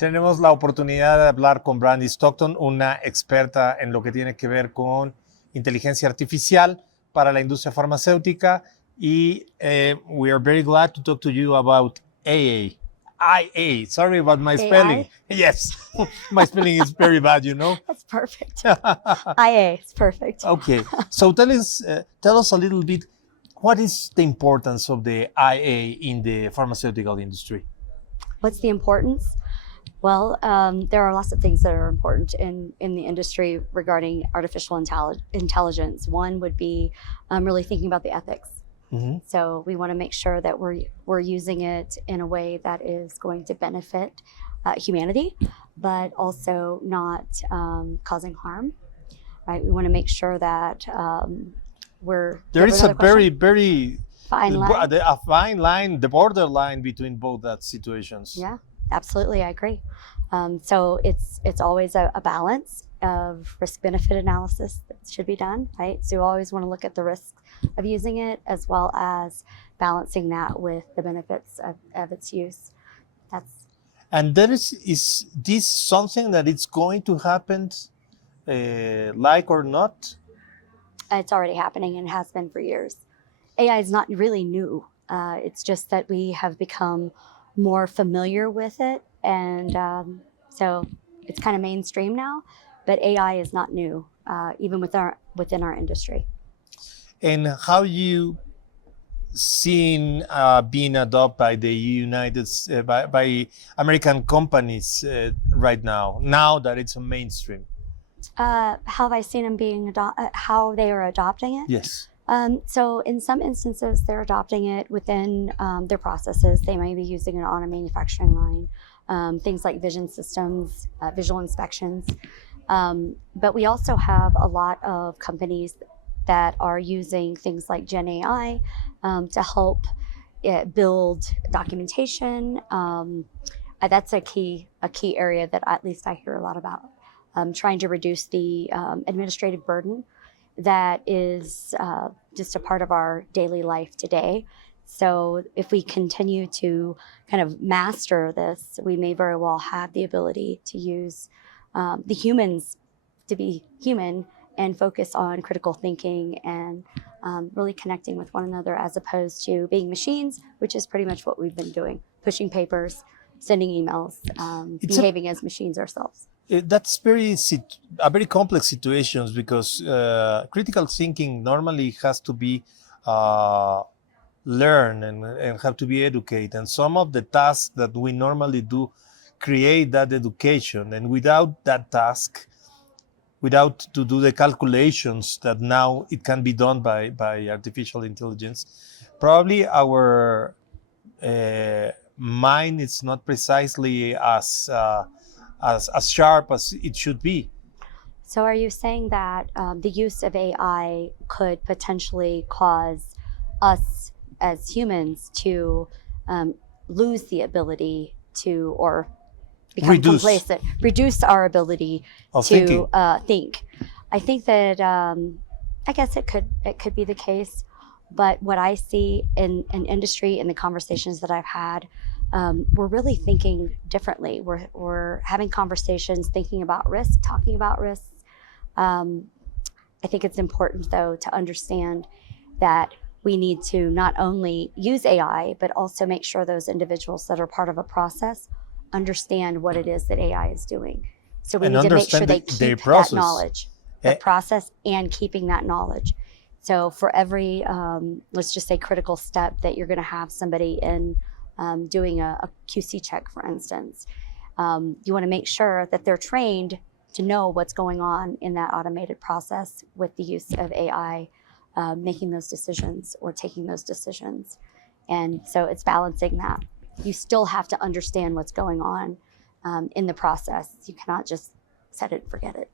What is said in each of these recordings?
Tenemos la oportunidad de hablar con Brandi Stockton, una experta en lo que tiene que ver con inteligencia artificial para la industria farmacéutica. Y we are very glad to talk to you about AA. IA. Sorry about my spelling. Yes, my spelling is very bad, you know. That's perfect. IA is perfect. Okay, so tell us a little bit, what is the importance of the IA in the pharmaceutical industry? What's the importance? Well, there are lots of things that are important in the industry regarding artificial intelligence. One would be really thinking about the ethics. Mm-hmm. So we want to make sure that we're using it in a way that is going to benefit humanity, but also not causing harm. Right? We want to make sure that There is a very fine line. A fine line, the borderline between both that situations. Yeah, absolutely, I agree. So it's always a balance of risk-benefit analysis that should be done, right? So you always want to look at the risks of using it as well as balancing that with the benefits of its use. And there is this something that it's going to happen, like or not? It's already happening and has been for years. AI is not really new. It's just that we have become more familiar with it, and so it's kind of mainstream now. But AI is not new, even within our industry. And how you seen being adopted by the by American companies right now that it's a mainstream? How have I seen them being how they are adopting it? Yes. So in some instances, they're adopting it within their processes. They may be using it on a manufacturing line, things like vision systems, visual inspections. But we also have a lot of companies that are using things like Gen AI to help build documentation. That's a key area that at least I hear a lot about. Trying to reduce the administrative burden that is just a part of our daily life today. So if we continue to kind of master this, we may very well have the ability to use the humans to be human and focus on critical thinking and really connecting with one another as opposed to being machines, which is pretty much what we've been doing, pushing papers, sending emails, behaving as machines ourselves. That's a very complex situations because critical thinking normally has to be learned and have to be educated. And some of the tasks that we normally do create that education. And without that task, without to do the calculations that now it can be done by artificial intelligence, probably our mind is not precisely as sharp as it should be. So are you saying that the use of AI could potentially cause us as humans to lose the ability to, or become complacent, reduce our ability to think? I think that I guess it could be the case, but what I see in industry, in the conversations that I've had, we're really thinking differently. We're having conversations, thinking about risk, talking about risks. I think it's important, though, to understand that we need to not only use AI, but also make sure those individuals that are part of a process understand what it is that AI is doing. So we need to make sure they keep that knowledge, the process, and keeping that knowledge. So for every, let's just say, critical step that you're going to have somebody in doing a QC check, for instance, you want to make sure that they're trained to know what's going on in that automated process with the use of AI, making those decisions or taking those decisions. And so it's balancing that. You still have to understand what's going on in the process. You cannot just set it and forget it.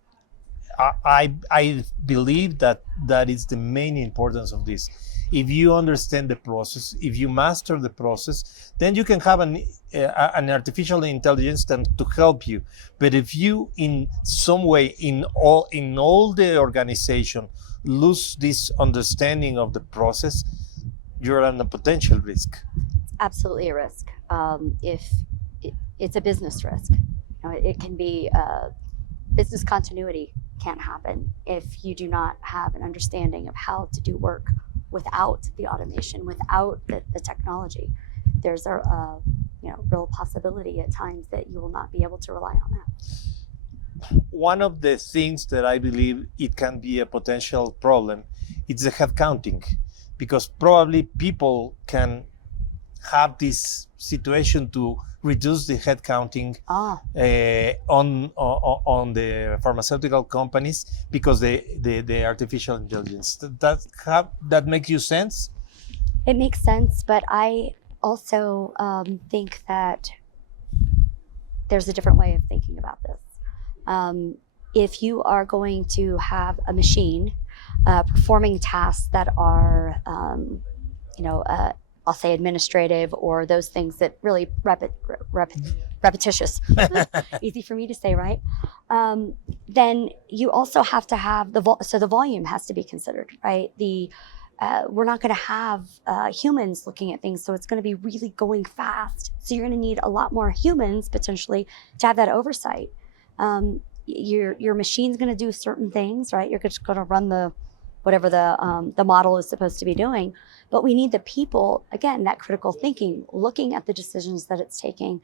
I believe that is the main importance of this. If you understand the process, if you master the process, then you can have an artificial intelligence to help you. But if you, in some way, in all the organization, lose this understanding of the process, you're on a potential risk. Absolutely a risk. If it's a business risk. it can be business continuity can't happen if you do not have an understanding of how to do work without the automation, without the technology. There's a real possibility at times that you will not be able to rely on that. One of the things that I believe it can be a potential problem is the head counting, because probably people can have this situation to reduce the head counting on the pharmaceutical companies because the artificial intelligence. That makes you sense? It makes sense, but I also think that there's a different way of thinking about this. If you are going to have a machine performing tasks that are, I'll say administrative, or those things that really repetitious, easy for me to say, right? Then you also have to have the volume has to be considered, right? We're not going to have humans looking at things, so it's going to be really going fast. So you're going to need a lot more humans potentially to have that oversight. Your machine's going to do certain things, right? You're just going to run whatever the model is supposed to be doing. But we need the people, again, that critical thinking, looking at the decisions that it's taking,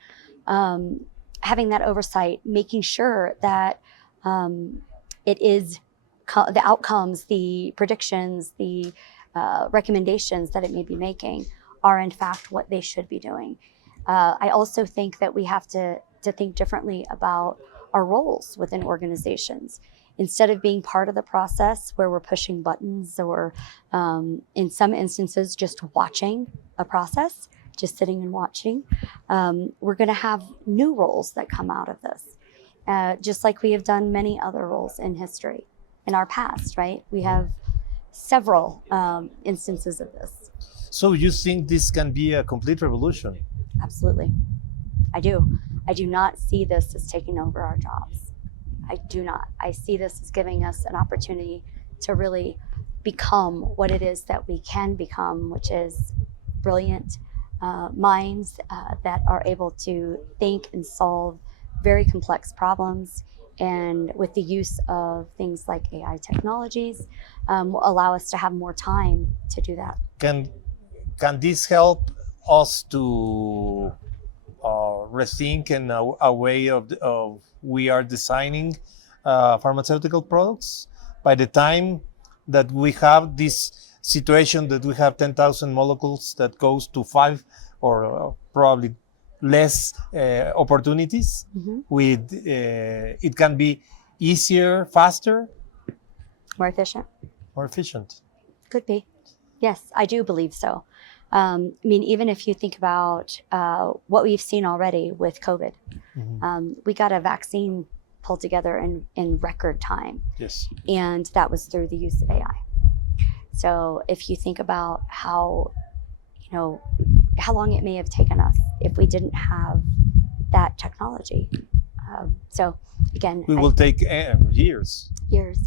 having that oversight, making sure that it is the outcomes, the predictions, the recommendations that it may be making are in fact what they should be doing. I also think that we have to think differently about our roles within organizations. Instead of being part of the process where we're pushing buttons or in some instances just watching a process, just sitting and watching, we're going to have new roles that come out of this, just like we have done many other roles in history in our past, right? We have several instances of this. So you think this can be a complete revolution? Absolutely. I do. I do not see this as taking over our jobs. I do not. I see this as giving us an opportunity to really become what it is that we can become, which is brilliant minds that are able to think and solve very complex problems. And with the use of things like AI technologies, will allow us to have more time to do that. Can this help us to rethink in a way of we are designing pharmaceutical products? By the time that we have this situation that we have 10,000 molecules that goes to 5 or probably less opportunities, with it can be easier, faster, More efficient. more efficient. Could be. Yes, I do believe so. I mean, even if you think about what we've seen already with COVID, we got a vaccine pulled together in record time. Yes. And that was through the use of AI. So if you think about how long it may have taken us if we didn't have that technology. So again, We will take years. years.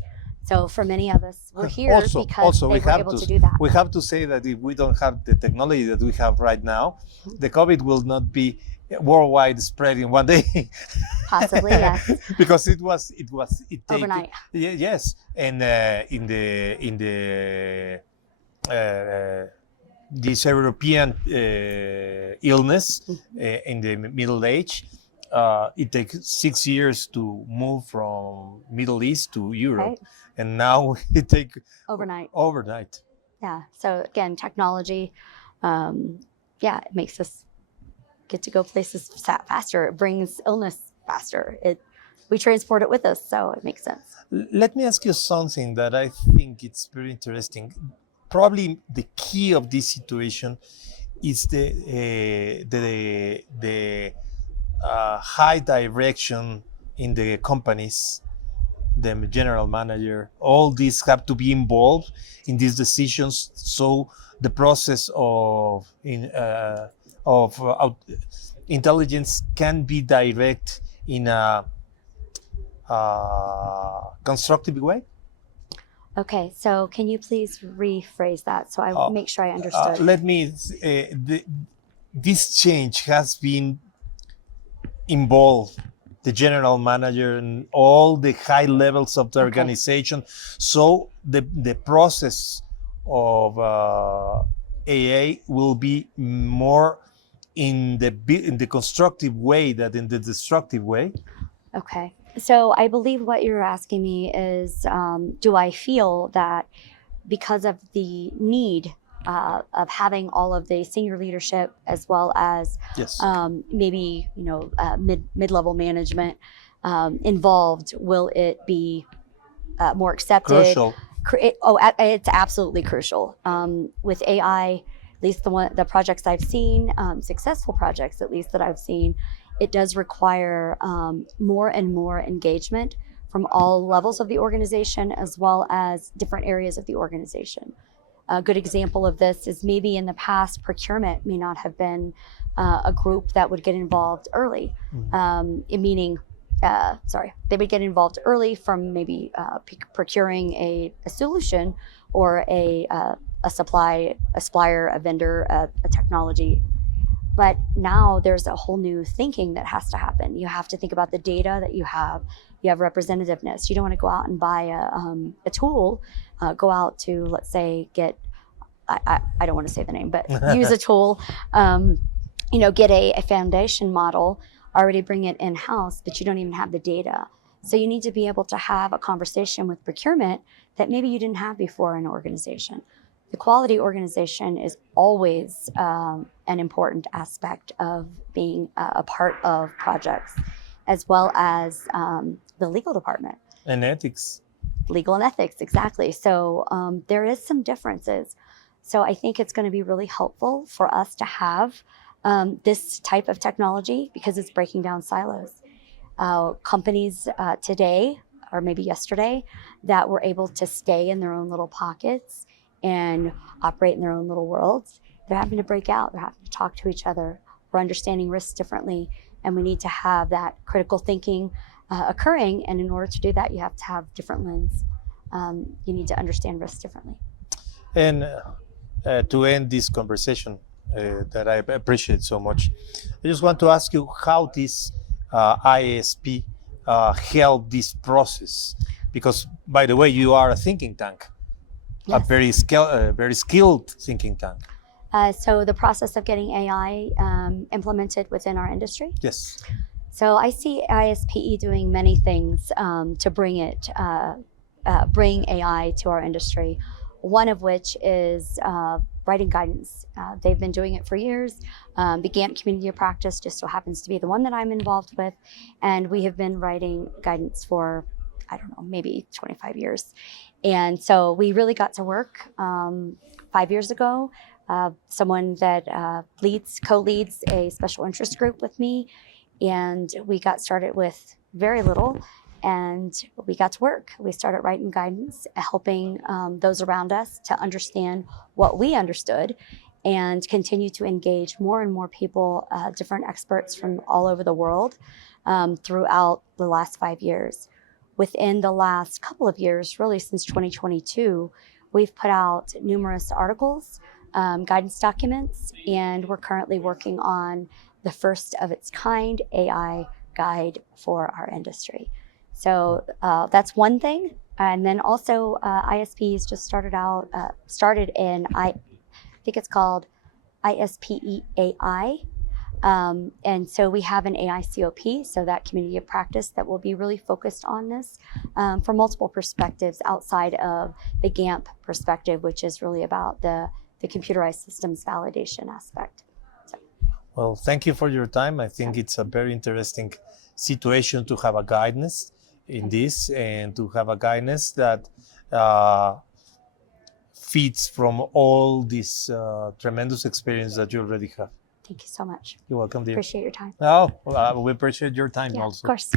So for many of us, we're here because they were able to do that. We have to say that if we don't have the technology that we have right now, the COVID will not be worldwide spread in one day. Possibly, yes. Because it take, Overnight. Yes, and in the this European illness in the middle age, it takes 6 years to move from Middle East to Europe, Right. and now it takes Overnight. Yeah. So again, technology, it makes us get to go places faster. It brings illness faster. We transport it with us, so it makes sense. Let me ask you something that I think it's very interesting. Probably the key of this situation is the high direction in the companies, the general manager, all these have to be involved in these decisions, so the process of intelligence can be direct in a constructive way. Okay, so can you please rephrase that so I make sure I understood? Let me. This change has been involved the general manager, and all the high levels of the organization. So the process of AA will be more in the constructive way than in the destructive way. Okay. So I believe what you're asking me is, do I feel that because of the need of having all of the senior leadership as well as Yes. maybe mid-level management involved, will it be more accepted? Crucial. It's absolutely crucial. With AI, at least the projects I've seen, successful projects at least that I've seen, it does require more and more engagement from all levels of the organization as well as different areas of the organization. A good example of this is maybe in the past, procurement may not have been a group that would get involved early, meaning they would get involved early from maybe procuring a solution or a supplier, a vendor, a technology. But now there's a whole new thinking that has to happen. You have to think about the data that you have. You have representativeness. You don't want to go out and buy a tool, go out to, let's say, get, I don't want to say the name, but use a tool, get a foundation model, already bring it in-house, but you don't even have the data. So you need to be able to have a conversation with procurement that maybe you didn't have before in an organization. The quality organization is always an important aspect of being a part of projects, as well as the legal department. And ethics. Legal and ethics, exactly. So there is some differences. So I think it's going to be really helpful for us to have this type of technology because it's breaking down silos. Companies today, or maybe yesterday, that were able to stay in their own little pockets and operate in their own little worlds, they're having to break out. They're having to talk to each other. We're understanding risks differently, and we need to have that critical thinking occurring. And in order to do that, you have to have different lens. You need to understand risks differently. And to end this conversation that I appreciate so much, I just want to ask you how this ISP helped this process. Because, by the way, you are a thinking tank. Yes. A very skilled thinking tank. So the process of getting AI implemented within our industry? Yes. So I see ISPE doing many things to bring AI to our industry. One of which is writing guidance. They've been doing it for years. The GAMP community of practice just so happens to be the one that I'm involved with. And we have been writing guidance for, I don't know, maybe 25 years. And so we really got to work 5 years ago. Someone that co-leads a special interest group with me. And we got started with very little. And we got to work. We started writing guidance, helping those around us to understand what we understood and continue to engage more and more people, different experts from all over the world throughout the last 5 years. Within the last couple of years, really since 2022, we've put out numerous articles, guidance documents, and we're currently working on the first of its kind AI guide for our industry. So that's one thing. And then also ISPs just started in, I think it's called ISPE AI. And so we have an AI COP, so that community of practice that will be really focused on this from multiple perspectives outside of the GAMP perspective, which is really about the computerized systems validation aspect. So. Well, thank you for your time. I think it's a very interesting situation to have a guidance in this and to have a guidance that feeds from all this tremendous experience that you already have. Thank you so much. You're welcome, dear. Appreciate your time. Oh, we appreciate your time also. Of course.